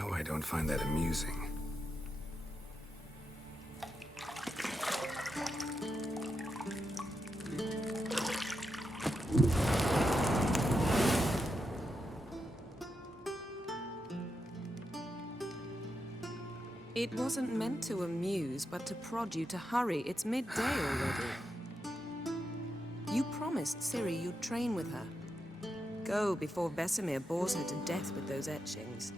Now I don't find that amusing. It wasn't meant to amuse, but to prod you to hurry. It's midday already. You promised Ciri you'd train with her. Go before Vesemir bores her to death with those etchings.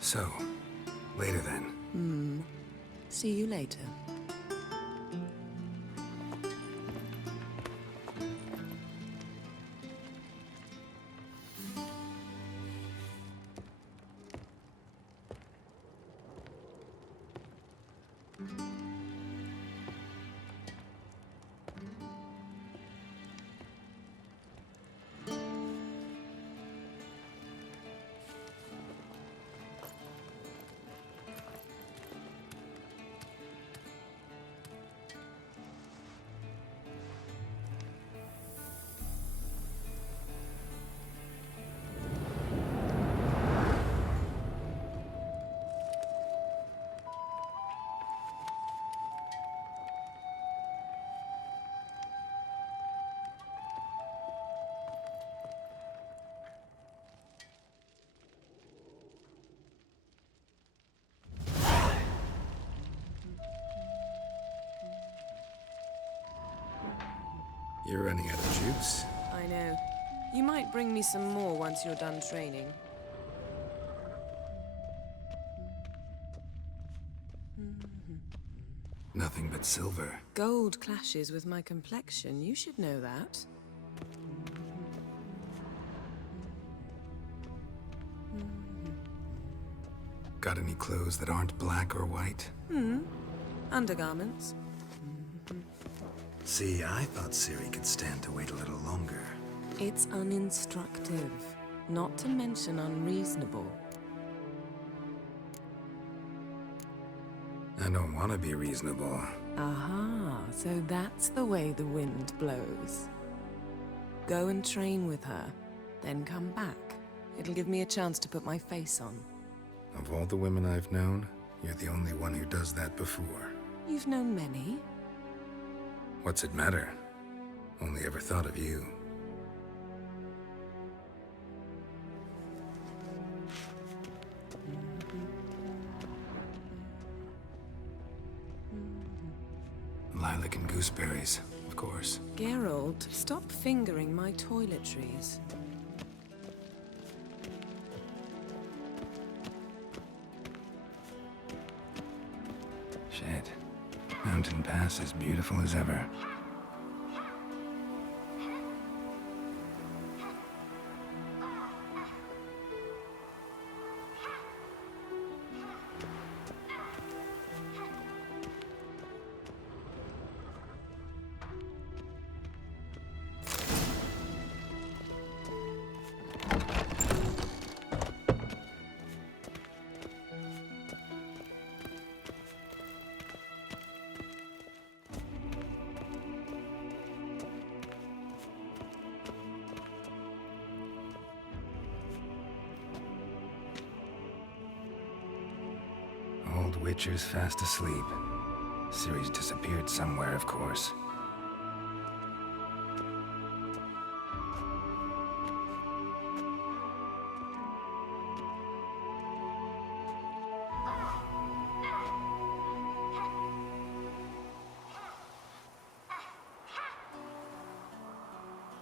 So, later then. See you later. You're running out of juice. I know. You might bring me some more once you're done training. Nothing but silver. Gold clashes with my complexion. You should know that. Got any clothes that aren't black or white? Undergarments. See, I thought Ciri could stand to wait a little longer. It's uninstructive, not to mention unreasonable. I don't want to be reasonable. Aha, so that's the way the wind blows. Go and train with her, then come back. It'll give me a chance to put my face on. Of all the women I've known, you're the only one who does that before. You've known many. What's it matter? Only ever thought of you. Lilac and gooseberries, of course. Geralt, stop fingering my toiletries. Shit. Mountain Pass as beautiful as ever. Old Witcher's fast asleep. Ciri's disappeared somewhere, of course.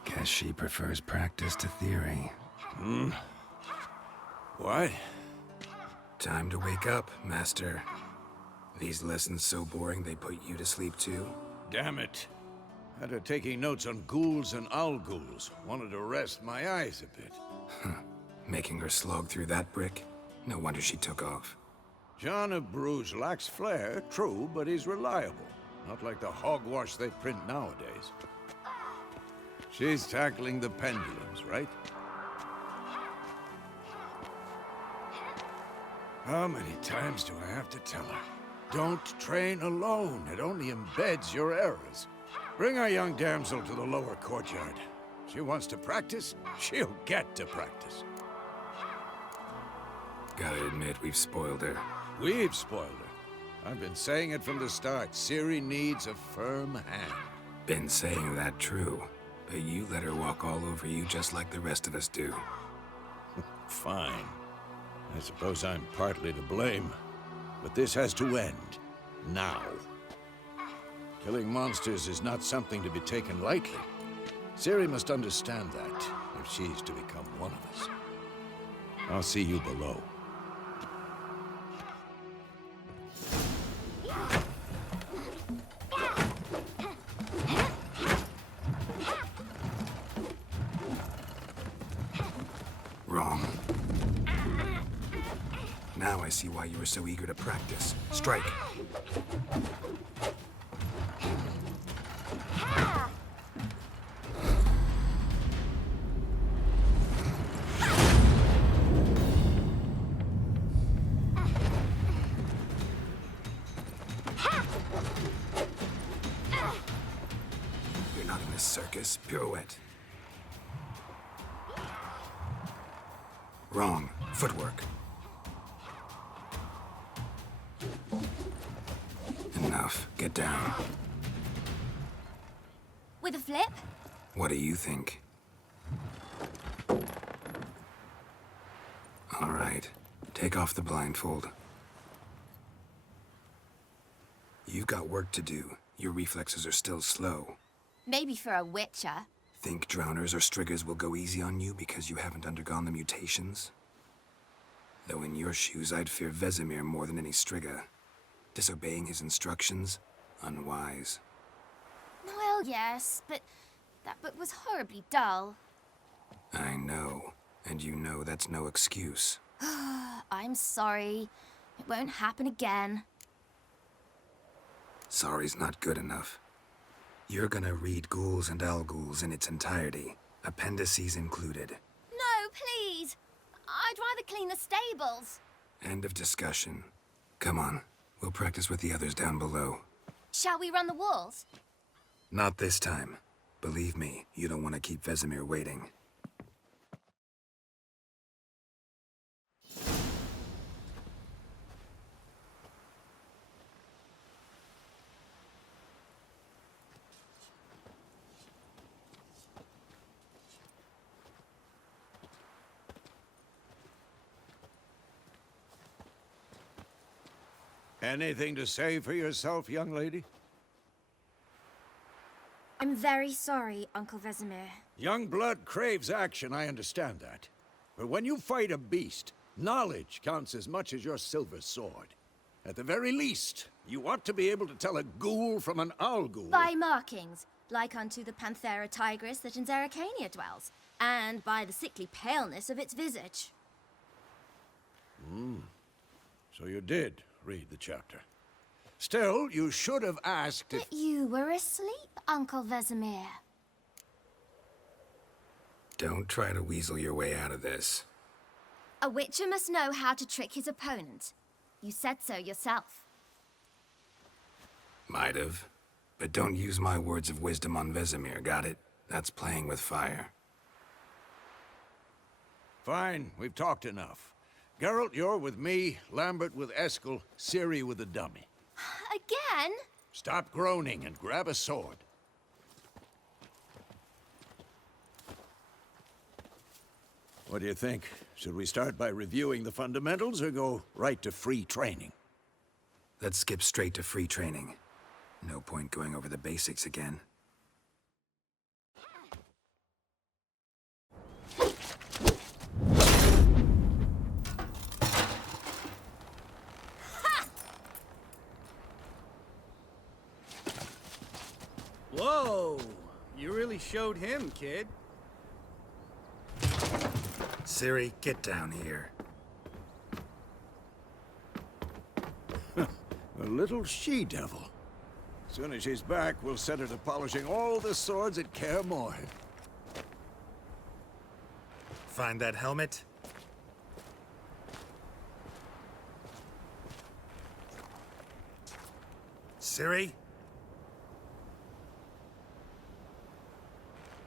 Guess she prefers practice to theory. What? Time to wake up, Master. These lessons so boring they put you to sleep too? Damn it. Had her taking notes on ghouls and owl ghouls. Wanted to rest my eyes a bit. Making her slog through that brick? No wonder she took off. John of Bruges lacks flair, true, but he's reliable. Not like the hogwash they print nowadays. She's tackling the pendulums, right? How many times do I have to tell her? Don't train alone. It only embeds your errors. Bring our young damsel to the lower courtyard. She wants to practice, she'll get to practice. Gotta admit, we've spoiled her. We've spoiled her. I've been saying it from the start. Ciri needs a firm hand. Been saying that true, but you let her walk all over you just like the rest of us do. Fine. I suppose I'm partly to blame. But this has to end. Now. Killing monsters is not something to be taken lightly. Ciri must understand that, if she's to become one of us. I'll see you below. Wrong. Now I see why you were so eager to practice. Strike. You're not in this circus. Pirouette. Wrong. Footwork. Enough. Get down. With a flip? What do you think? All right. Take off the blindfold. You've got work to do. Your reflexes are still slow. Maybe for a witcher. Think drowners or striggers will go easy on you because you haven't undergone the mutations? Though in your shoes, I'd fear Vesemir more than any strigger. Disobeying his instructions? Unwise. Well, yes, but that book was horribly dull. I know. And you know that's no excuse. I'm sorry. It won't happen again. Sorry's not good enough. You're gonna read Ghouls and Al-Ghouls in its entirety, appendices included. No, please! I'd rather clean the stables. End of discussion. Come on, we'll practice with the others down below. Shall we run the walls? Not this time. Believe me, you don't want to keep Vesemir waiting. Anything to say for yourself, young lady? I'm very sorry, Uncle Vesemir. Young blood craves action, I understand that. But when you fight a beast, knowledge counts as much as your silver sword. At the very least, you ought to be able to tell a ghoul from an owl-ghoul. By markings, like unto the Panthera tigris that in Zerrikania dwells, and by the sickly paleness of its visage. So you did read the chapter. Still, you should have asked if... But you were asleep, Uncle Vesemir. Don't try to weasel your way out of this. A witcher must know how to trick his opponent. You said so yourself. Might have. But don't use my words of wisdom on Vesemir, got it? That's playing with fire. Fine, we've talked enough. Geralt, you're with me, Lambert with Eskel, Ciri with the dummy. Again? Stop groaning and grab a sword. What do you think? Should we start by reviewing the fundamentals or go right to free training? Let's skip straight to free training. No point going over the basics again. Whoa! You really showed him, kid. Ciri, get down here. A little she-devil. Soon as she's back, we'll set her to polishing all the swords at Kaer Morhen. Find that helmet? Ciri?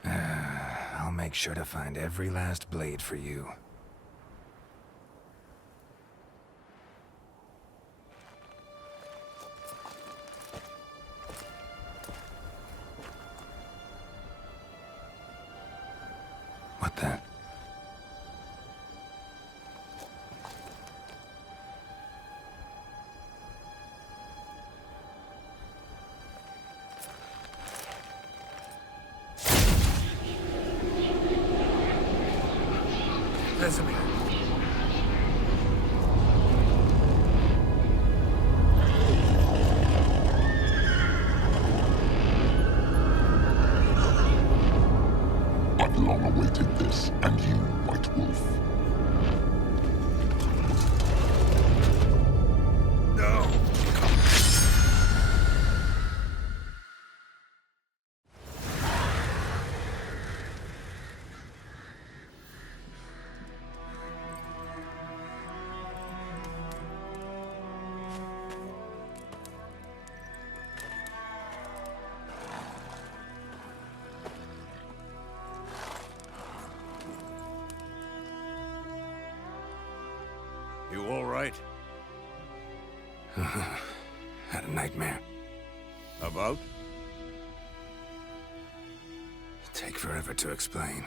I'll make sure to find every last blade for you. What the? Vesemir. I've long awaited this, and you, White Wolf. No! You all right? Had a nightmare. About? Take forever to explain.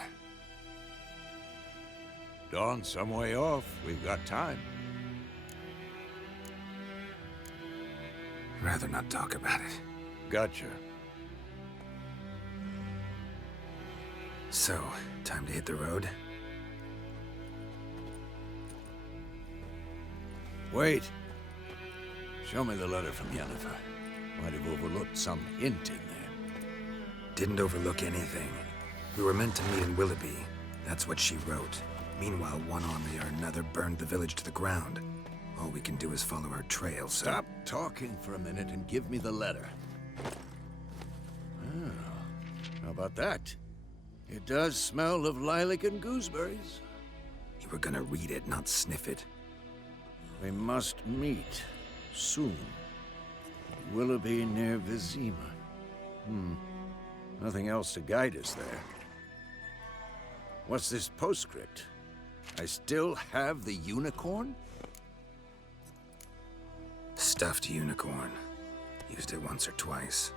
Dawn's some way off. We've got time. Rather not talk about it. Gotcha. So, time to hit the road? Wait. Show me the letter from Yennefer. Might have overlooked some hint in there. Didn't overlook anything. We were meant to meet in Willoughby. That's what she wrote. Meanwhile, one army or another burned the village to the ground. All we can do is follow her trail, so... Stop talking for a minute and give me the letter. Oh, how about that? It does smell of lilac and gooseberries. You were gonna read it, not sniff it. We must meet soon. Willoughby near Vizima. Nothing else to guide us there. What's this postscript? I still have the unicorn? Stuffed unicorn. Used it once or twice.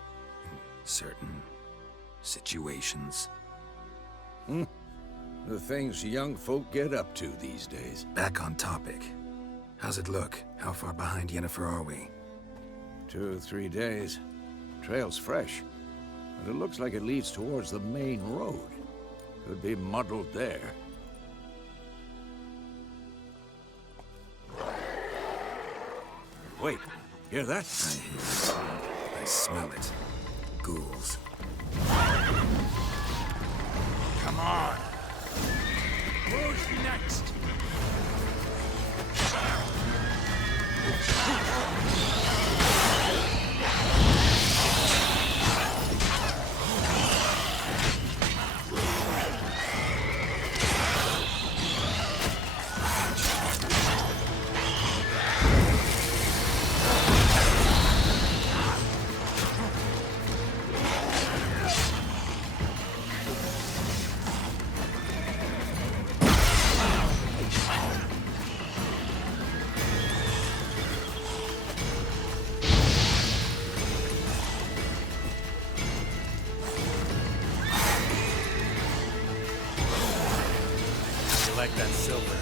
In certain situations. The things young folk get up to these days. Back on topic. How's it look? How far behind Yennefer are we? 2 or 3 days. Trail's fresh, but it looks like it leads towards the main road. Could be muddled there. Wait, hear that? I hear it. I smell it. Ghouls. Come on! Who's next? Like that silver.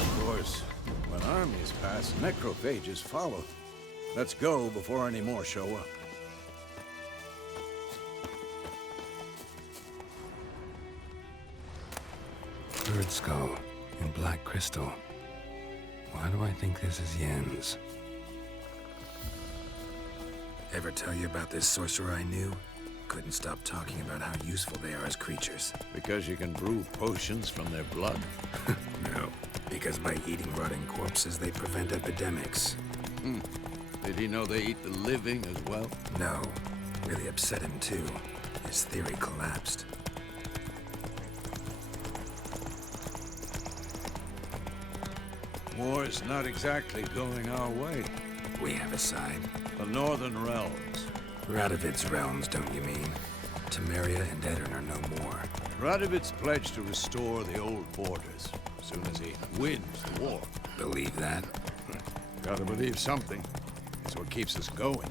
Of course, when armies pass, necrophages follow. Let's go before any more show up. Bird skull in black crystal. Why do I think this is Yen's? Ever tell you about this sorcerer I knew? Couldn't stop talking about how useful they are as creatures. Because you can brew potions from their blood? No, because by eating rotting corpses, they prevent epidemics. Did he know they eat the living as well? No. Really upset him too. His theory collapsed. War's not exactly going our way. We have a side. The Northern Realms. Radovid's realms, don't you mean? Temeria and Edirn are no more. Radovid's pledged to restore the old borders as soon as he wins the war. Believe that? Gotta believe something. It's what keeps us going.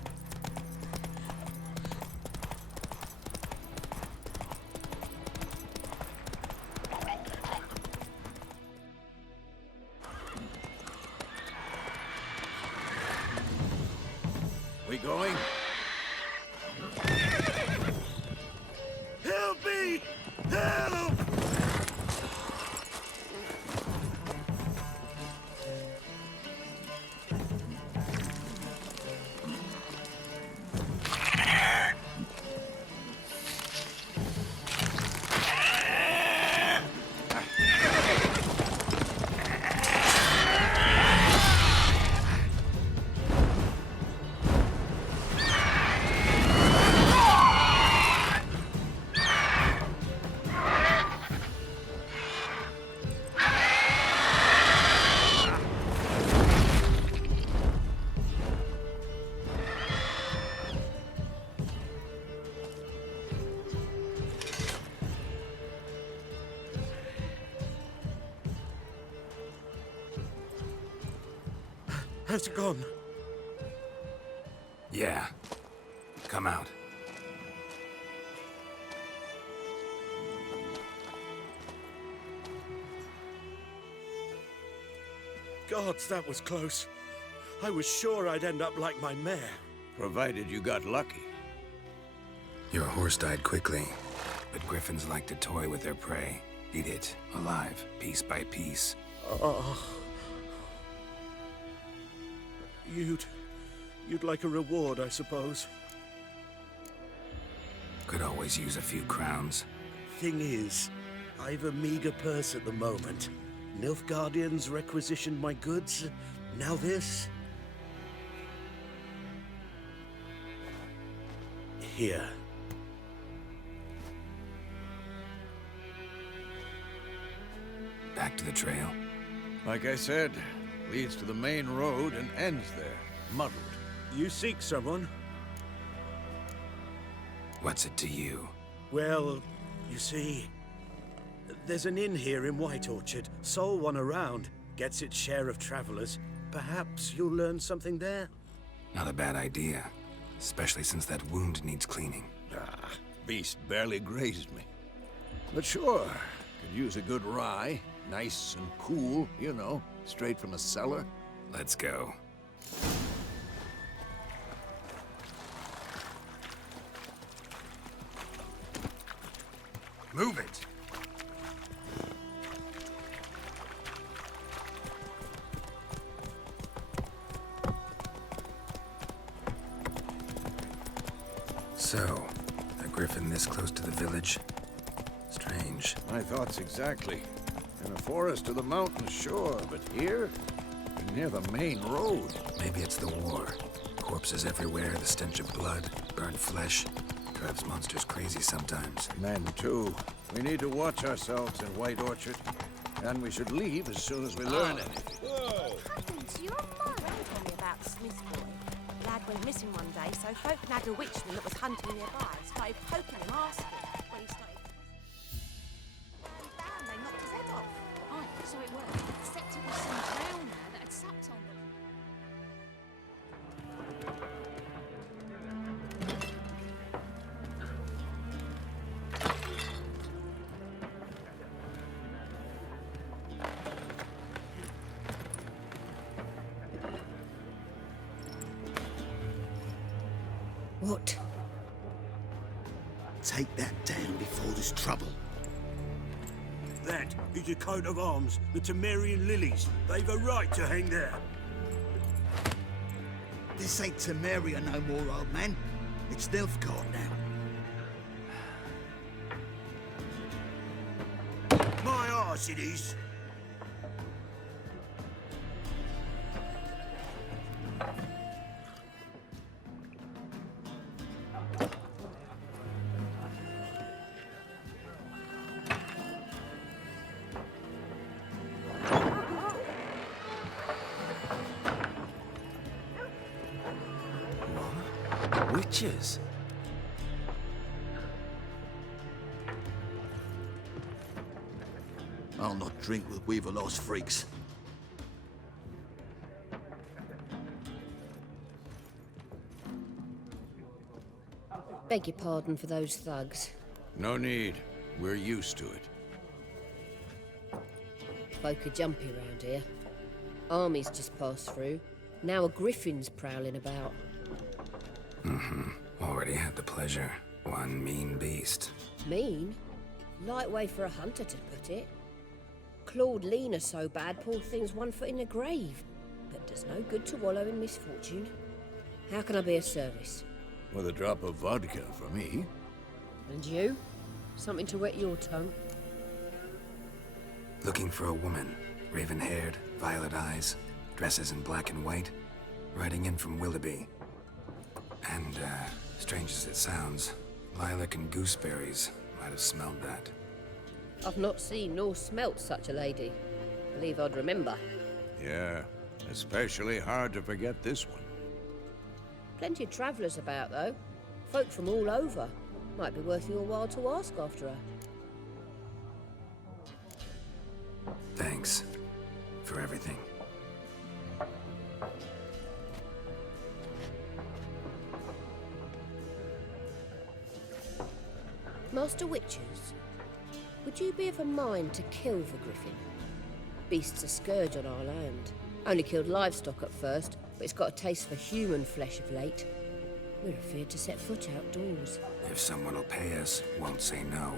We going? Help me! Help! How's it gone? Yeah. Come out. Gods, that was close. I was sure I'd end up like my mare. Provided you got lucky. Your horse died quickly, but griffins like to toy with their prey. Eat it, alive, piece by piece. You'd like a reward, I suppose. Could always use a few crowns. Thing is, I've a meager purse at the moment. Nilfgaardians requisitioned my goods. Now this. Here. Back to the trail. Like I said, leads to the main road and ends there, muddled. You seek someone? What's it to you? Well, you see, there's an inn here in White Orchard. Sole one around. Gets its share of travelers. Perhaps you'll learn something there? Not a bad idea. Especially since that wound needs cleaning. Beast barely grazed me. But sure, could use a good rye. Nice and cool, you know, straight from a cellar. Let's go. Move it! So, a griffin this close to the village? Strange. My thoughts exactly. In a forest or the mountains, sure, but here? Near the main road. Maybe it's the war. Corpses everywhere, the stench of blood, burnt flesh. Drives monsters crazy sometimes. Men, too. We need to watch ourselves in White Orchard. And we should leave as soon as we learn anything. What happened to your mum? Ran told me about the Smith boy. Lad went missing one day, so folk nagged a witchman that was hunting nearby. Started poking him, asking. When he started... Down, they knocked his head off. Aye, so it were. Except it was some drowned man that had supped on them. What? Take that down before there's trouble. That is a coat of arms, the Temerian lilies. They've a right to hang there. This ain't Temeria no more, old man. It's Nilfgaard now. My arse it is. Witches? I'll not drink with Weaverlaw's freaks. Beg your pardon for those thugs. No need. We're used to it. Folk are jumpy round here. Armies just passed through. Now a griffin's prowling about. Already had the pleasure. One mean beast. Mean? Light way for a hunter to put it. Clawed Lena so bad, poor thing's 1 foot in the grave. But does no good to wallow in misfortune. How can I be of service? With a drop of vodka for me. And you? Something to wet your tongue? Looking for a woman. Raven-haired, violet eyes, dresses in black and white. Riding in from Willoughby. And, strange as it sounds, lilac and gooseberries might have smelled that. I've not seen nor smelt such a lady. Believe I'd remember. Yeah, especially hard to forget this one. Plenty of travellers about, though. Folk from all over. Might be worth your while to ask after her. Thanks for everything. Master Witches, would you be of a mind to kill the griffin? Beast's a scourge on our land. Only killed livestock at first, but it's got a taste for human flesh of late. We're afeard to set foot outdoors. If someone will pay us, won't say no.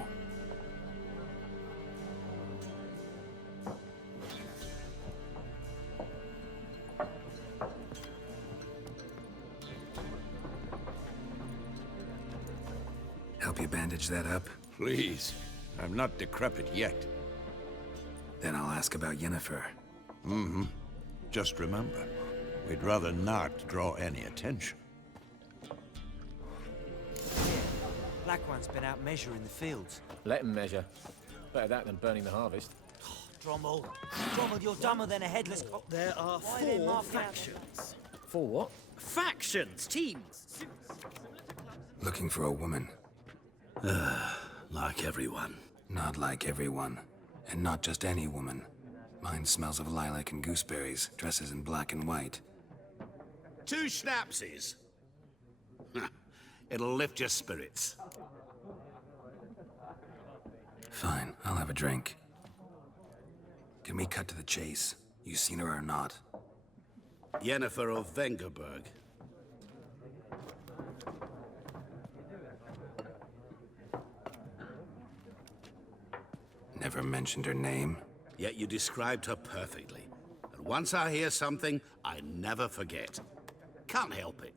Help you bandage that up? Please. I'm not decrepit yet. Then I'll ask about Yennefer. Just remember, we'd rather not draw any attention. Black One's been out measuring the fields. Let him measure. Better that than burning the harvest. Drommel. Drommel, you're dumber than a headless cock. There are Why are they 4 marking out factions. 4 what? Factions! Teams! Looking for a woman. Like everyone. Not like everyone. And not just any woman. Mine smells of lilac and gooseberries, dresses in black and white. 2 schnapsies. It'll lift your spirits. Fine, I'll have a drink. Can we cut to the chase? You seen her or not? Yennefer of Vengerberg. Never mentioned her name. Yet you described her perfectly. And once I hear something, I never forget. Can't help it.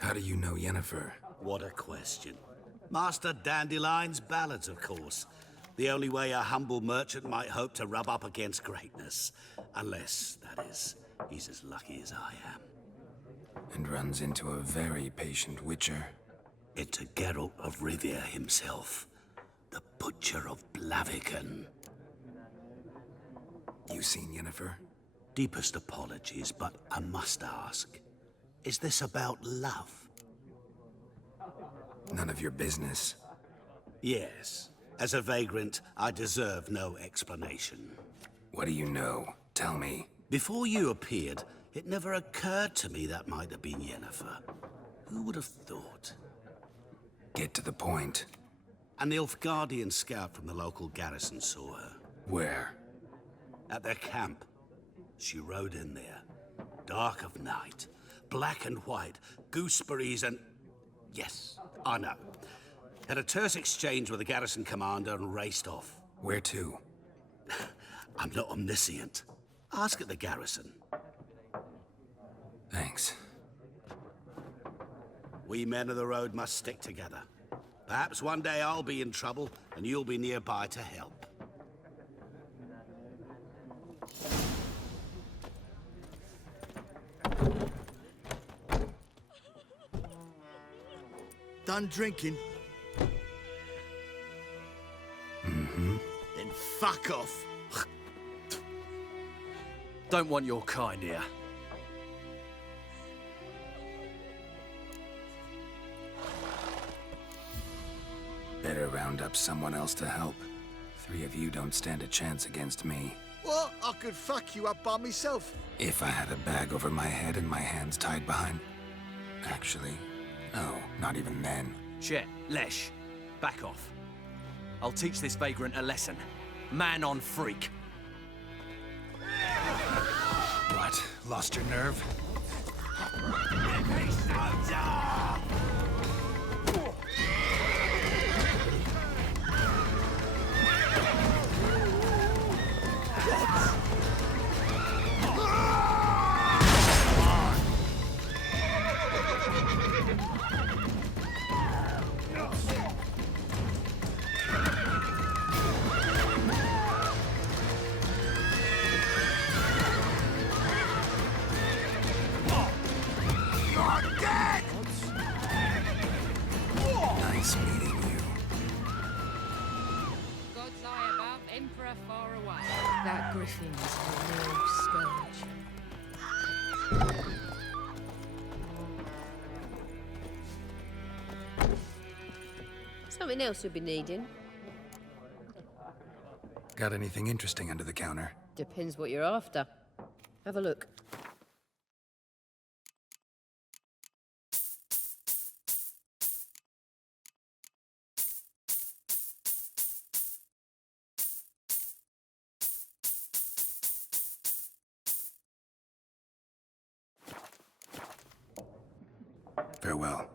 How do you know Yennefer? What a question. Master Dandelion's ballads, of course. The only way a humble merchant might hope to rub up against greatness. Unless, that is, he's as lucky as I am. And runs into a very patient witcher. Into Geralt of Rivia himself. The Butcher of Blaviken. You seen Yennefer? Deepest apologies, but I must ask. Is this about love? None of your business. Yes. As a vagrant, I deserve no explanation. What do you know? Tell me. Before you appeared, it never occurred to me that might have been Yennefer. Who would have thought? Get to the point. An Nilfgaardian scout from the local garrison saw her. Where? At their camp. She rode in there. Dark of night. Black and white. Gooseberries and... Yes, I know. Had a terse exchange with the garrison commander and raced off. Where to? I'm not omniscient. Ask at the garrison. Thanks. We men of the road must stick together. Perhaps one day I'll be in trouble and you'll be nearby to help. Done drinking? Mm-hmm. Then fuck off. Don't want your kind here. Better round up someone else to help. 3 of you don't stand a chance against me. What? I could fuck you up by myself. If I had a bag over my head and my hands tied behind... Actually, no, not even then. Shit, Lesh, back off. I'll teach this vagrant a lesson. Man on freak. What? Lost your nerve? Nice meeting you. God's eye above, Emperor far away. That griffin's a real scourge. Something else you'll be needing. Got anything interesting under the counter? Depends what you're after. Have a look. Farewell.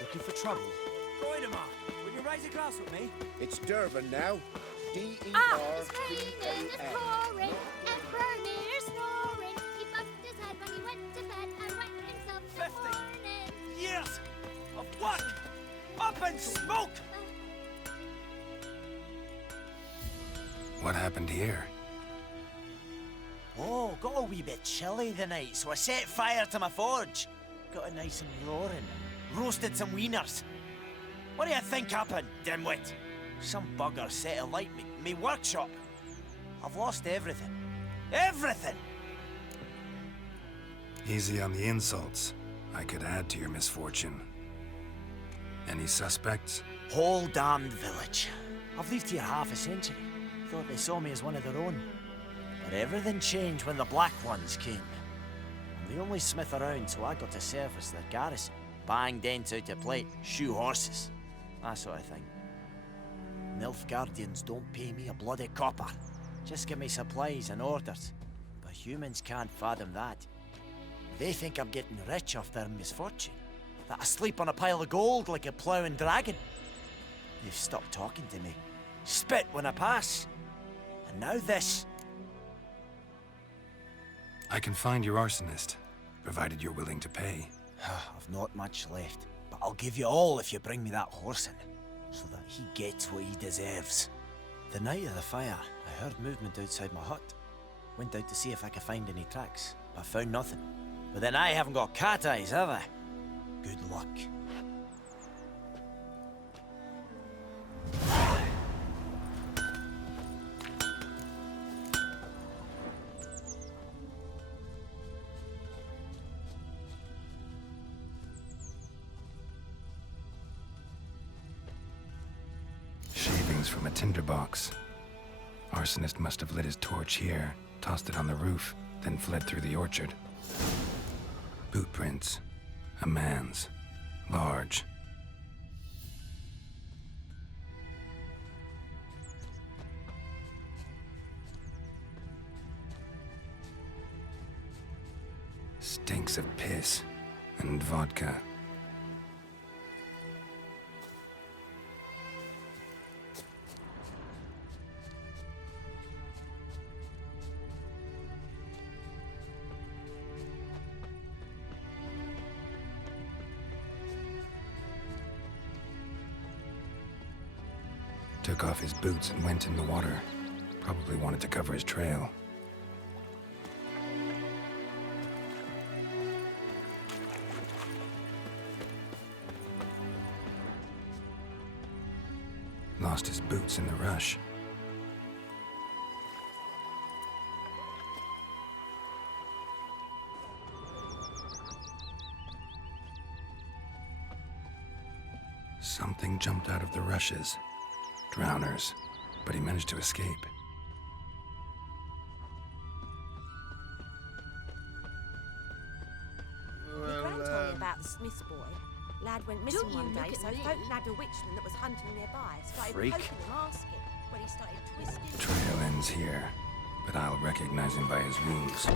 Looking for trouble? Goidemar, will you raise a glass with me? It's Durban now. D-E-R-B-A-N. It's pouring, Emperor near snoring. He bumped his head when he went to bed and wet himself in the morning. Years of work, up and smoke! What happened here? Oh, got a wee bit chilly the night, so I set fire to my forge. Got it nice and roaring. Roasted some wieners. What do you think happened, dimwit? Some bugger set alight me workshop. I've lost everything. Everything! Easy on the insults. I could add to your misfortune. Any suspects? Whole damned village. I've lived here half a century. Thought they saw me as one of their own. But everything changed when the Black Ones came. I'm the only smith around, so I got to service their garrison. Bang dents out of plate, shoe horses. That sort of thing. Nilfgaardians don't pay me a bloody copper. Just give me supplies and orders. But humans can't fathom that. They think I'm getting rich off their misfortune. That I sleep on a pile of gold like a ploughing dragon. They've stopped talking to me. Spit when I pass. And now this. I can find your arsonist, provided you're willing to pay. I've not much left, but I'll give you all if you bring me that horse in, so that he gets what he deserves. The night of the fire, I heard movement outside my hut. Went out to see if I could find any tracks, but found nothing. But then I haven't got cat eyes, have I? Good luck. Shavings from a tinderbox. Arsonist must have lit his torch here, tossed it on the roof, then fled through the orchard. Boot prints. A man's. Large. Stinks of piss and vodka. Took off his boots and went in the water. Probably wanted to cover his trail. Lost his boots in the rush. Something jumped out of the rushes. Drowners. But he managed to escape. Your gran told me about the Smith's boy. Lad went missing Don't you one look day, at so me. folk nabbed a witchman that was hunting nearby. Started Freak. poking him, asking, when he started twisting. Trail ends here, but I'll recognize him by his wounds.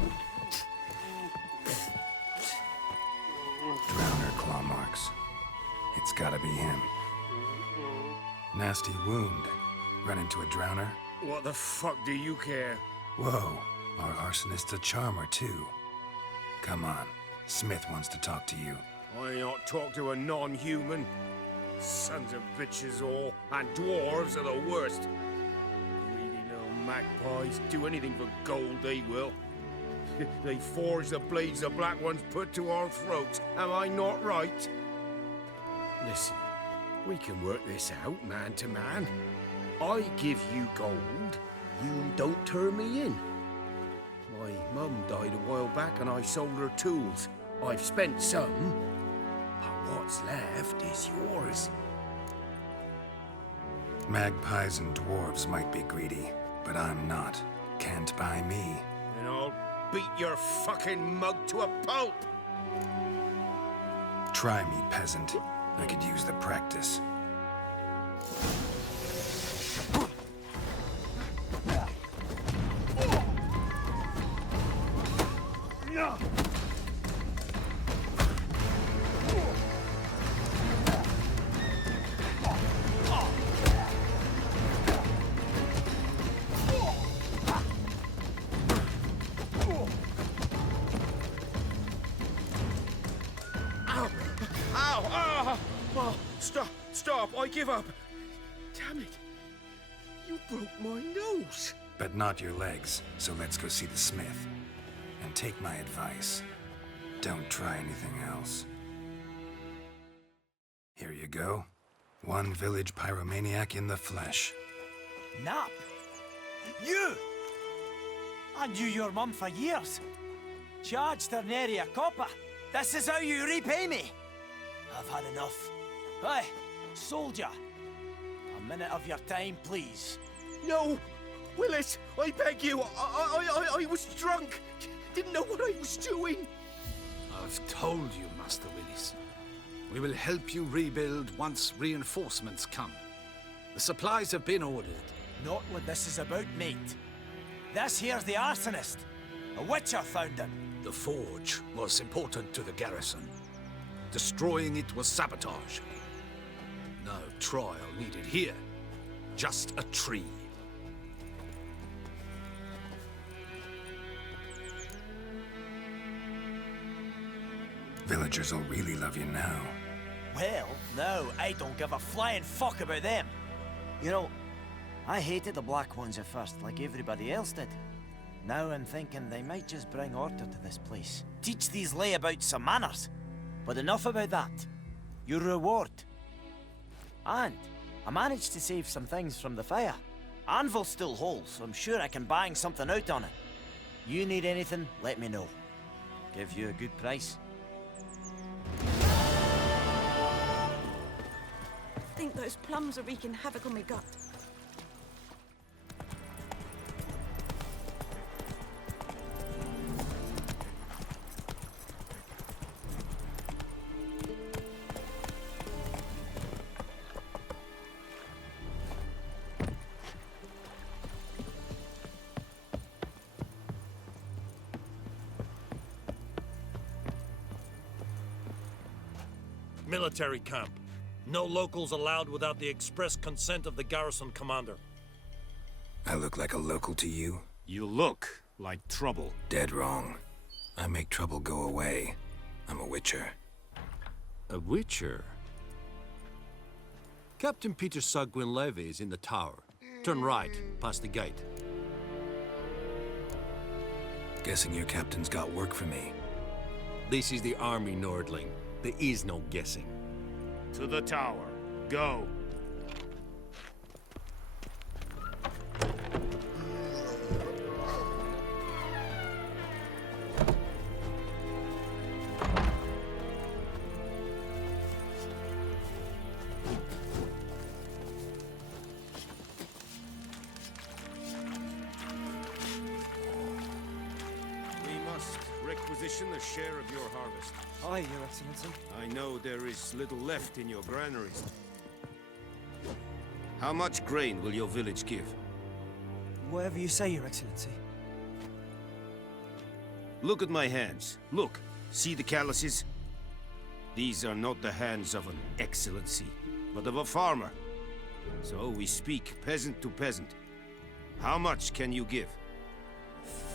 Drowner claw marks. It's gotta be him. Nasty wound. Run into a drowner? What the fuck do you care? Whoa, our arsonist's a charmer too. Come on, Smith wants to talk to you. I not talk to a non-human. Sons of bitches all, and dwarves are the worst. Greedy little magpies do anything for gold, they will. They forge the blades the black ones put to our throats. Am I not right? Listen, we can work this out man to man. I give you gold, you don't turn me in. My mum died a while back and I sold her tools. I've spent some, but what's left is yours. Magpies and dwarves might be greedy, but I'm not. Can't buy me. And I'll beat your fucking mug to a pulp! Try me, peasant. I could use the practice. Stop, I give up. Damn it. You broke my nose. But not your legs, so let's go see the smith. And take my advice. Don't try anything else. Here you go. One village pyromaniac in the flesh. Nap? You! I knew your mum for years. Charged her nary a copper. This is how you repay me. I've had enough. Hey, soldier. A minute of your time, please. No! Willis, I beg you. I was drunk. Didn't know what I was doing. I've told you, Master Willis. We will help you rebuild once reinforcements come. The supplies have been ordered. Not what this is about, mate. This here's the arsonist. A witcher found him. The forge was important to the garrison. Destroying it was sabotage. No trial needed here. Just a tree. Villagers will really love you now. Well, no, I don't give a flying fuck about them. You know, I hated the Black Ones at first, like everybody else did. Now I'm thinking they might just bring order to this place. Teach these layabouts some manners. But enough about that. Your reward. And I managed to save some things from the fire. Anvil's still whole, so I'm sure I can bang something out on it. You need anything, let me know. Give you a good price. I think those plums are wreaking havoc on my gut. Military camp. No locals allowed without the express consent of the garrison commander. I look like a local to you? You look like trouble. Dead wrong. I make trouble go away. I'm a witcher. A witcher? Captain Peter Sagwin Levy is in the tower. Turn right, past the gate. Guessing your captain's got work for me. This is the army, Nordling. There is no guessing. To the tower. Go. share of your harvest. Aye, Your Excellency. I know there is little left in your granaries. How much grain will your village give? Whatever you say, Your Excellency. Look at my hands. Look. See the calluses? These are not the hands of an excellency, but of a farmer. So we speak peasant to peasant. How much can you give?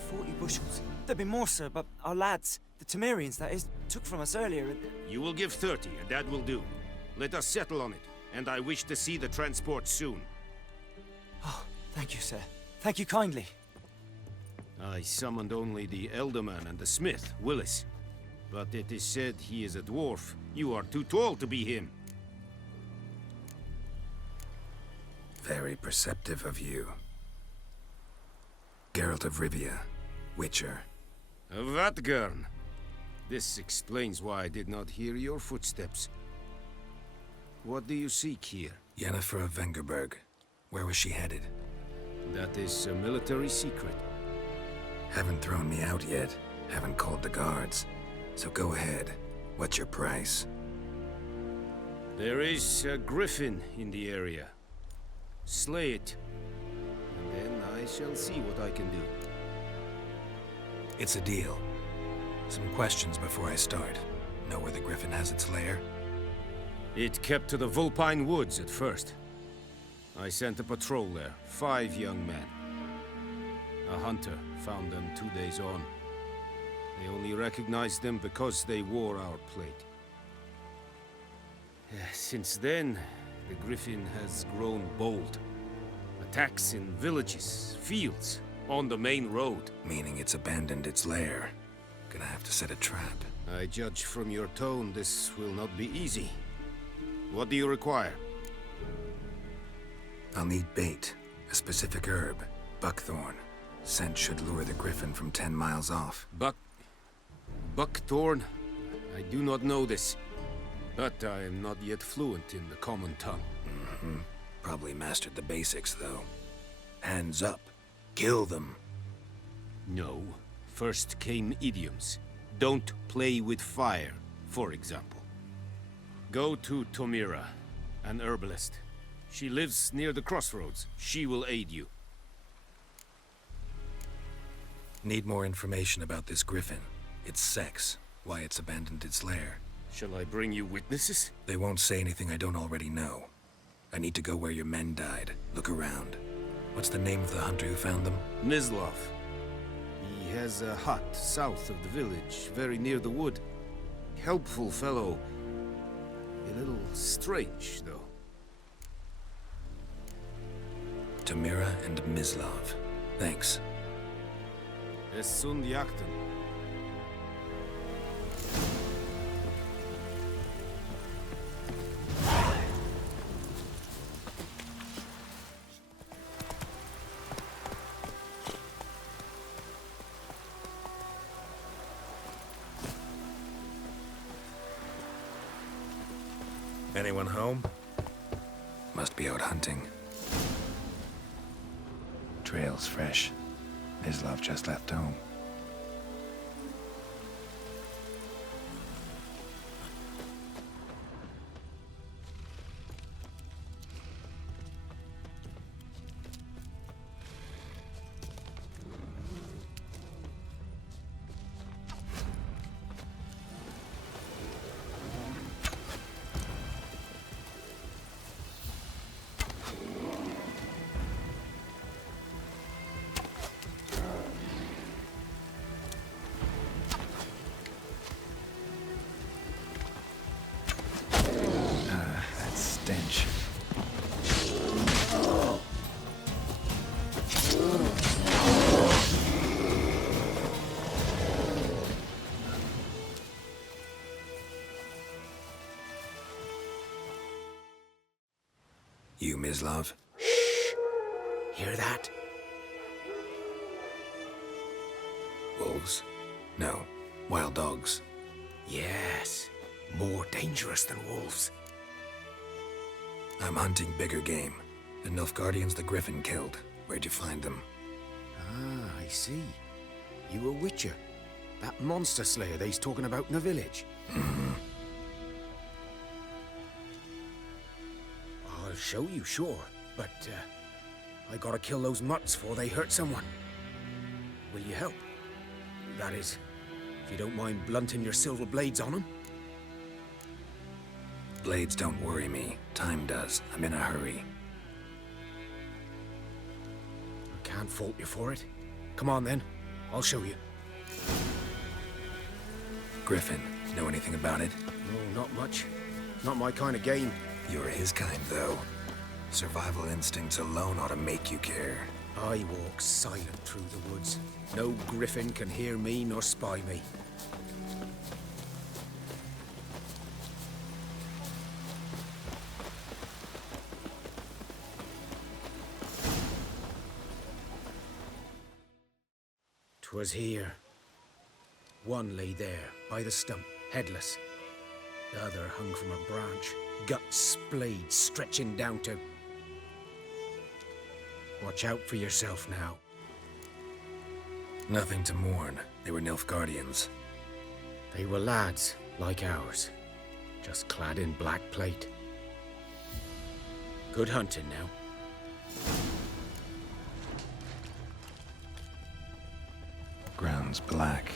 40 bushels. There'd be more, sir, but our lads, the Temerians, that is, took from us earlier and... You will give 30, and that will do. Let us settle on it, and I wish to see the transport soon. Oh, thank you, sir. Thank you kindly. I summoned only the Elderman and the smith, Willis. But it is said he is a dwarf. You are too tall to be him. Very perceptive of you. Geralt of Rivia, Witcher. Vatgern. This explains why I did not hear your footsteps. What do you seek here? Yennefer of Vengerberg. Where was she headed? That is a military secret. Haven't thrown me out yet. Haven't called the guards. So go ahead. What's your price? There is a griffin in the area. Slay it. And then I shall see what I can do. It's a deal. Some questions before I start. Know where the griffin has its lair? It kept to the Vulpine Woods at first. I sent a patrol there, 5 young men. A hunter found them 2 days on. They only recognized them because they wore our plate. Since then, the griffin has grown bold. Attacks in villages, fields, on the main road. Meaning it's abandoned its lair. Gonna have to set a trap. I judge from your tone this will not be easy. What do you require? I'll need bait. A specific herb. Buckthorn. Scent should lure the griffin from 10 miles off. Buckthorn? I do not know this. But I am not yet fluent in the common tongue. Probably mastered the basics, though. Hands up. Kill them. No. First came idioms. Don't play with fire, for example. Go to Tomira, an herbalist. She lives near the crossroads. She will aid you. Need more information about this griffin. Its sex, why it's abandoned its lair. Shall I bring you witnesses? They won't say anything I don't already know. I need to go where your men died. Look around. What's the name of the hunter who found them? Mislav. He has a hut south of the village, very near the wood. Helpful fellow. A little strange, though. Tamira and Mislav. Thanks. Esund Yakten. Anyone home? Must be out hunting. Trail's fresh. Mislav just left home. Stench. You, Mislav? Shh! Hear that? Wolves? No. Wild dogs. Yes. More dangerous than wolves. I'm hunting bigger game. The Nilfgaardians the Griffin killed. Where'd you find them? Ah, I see. You a witcher. That monster slayer they's talking about in the village. I'll show you, sure. But, I gotta kill those mutts before they hurt someone. Will you help? That is, if you don't mind blunting your silver blades on them. Blades don't worry me. Time does. I'm in a hurry. I can't fault you for it. Come on then, I'll show you. Griffin, know anything about it? No, not much. Not my kind of game. You're his kind, though. Survival instincts alone ought to make you care. I walk silent through the woods. No griffin can hear me nor spy me. "'Twas here. One lay there, by the stump, headless. The other hung from a branch, guts splayed, stretching down to... Watch out for yourself now." Nothing to mourn. They were Nilfgaardians. They were lads, like ours, just clad in black plate. Good hunting now. Ground's black,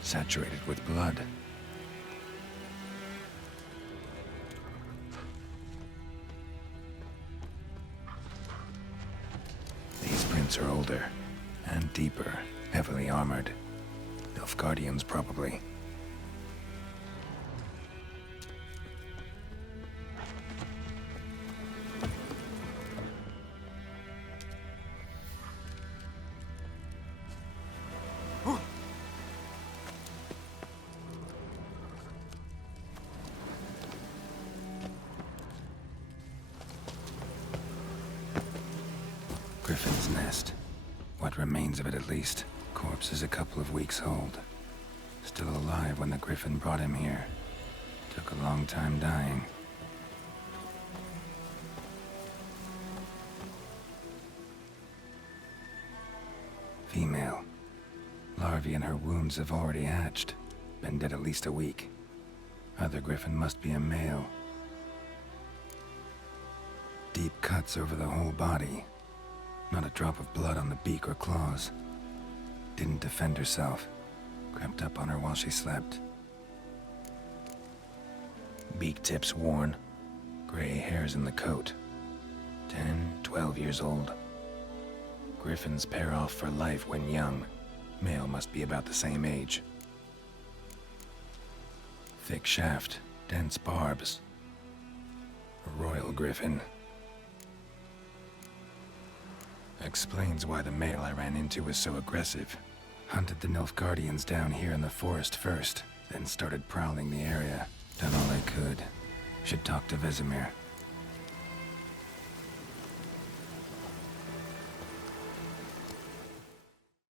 saturated with blood. These prints are older and deeper, heavily armored. Nilfgaardians, probably. Griffin's nest. What remains of it, at least. Corpse is a couple of weeks old. Still alive when the Griffin brought him here. Took a long time dying. Female. Larvae in her wounds have already hatched. Been dead at least a week. Other Griffin must be a male. Deep cuts over the whole body. Not a drop of blood on the beak or claws. Didn't defend herself. Crept up on her while she slept. Beak tips worn. Gray hairs in the coat. 10, 12 years old. Griffins pair off for life when young. Male must be about the same age. Thick shaft, dense barbs. A royal griffin. Explains why the male I ran into was so aggressive. Hunted the Nilfgaardians down here in the forest first, then started prowling the area. Done all I could. Should talk to Vesemir.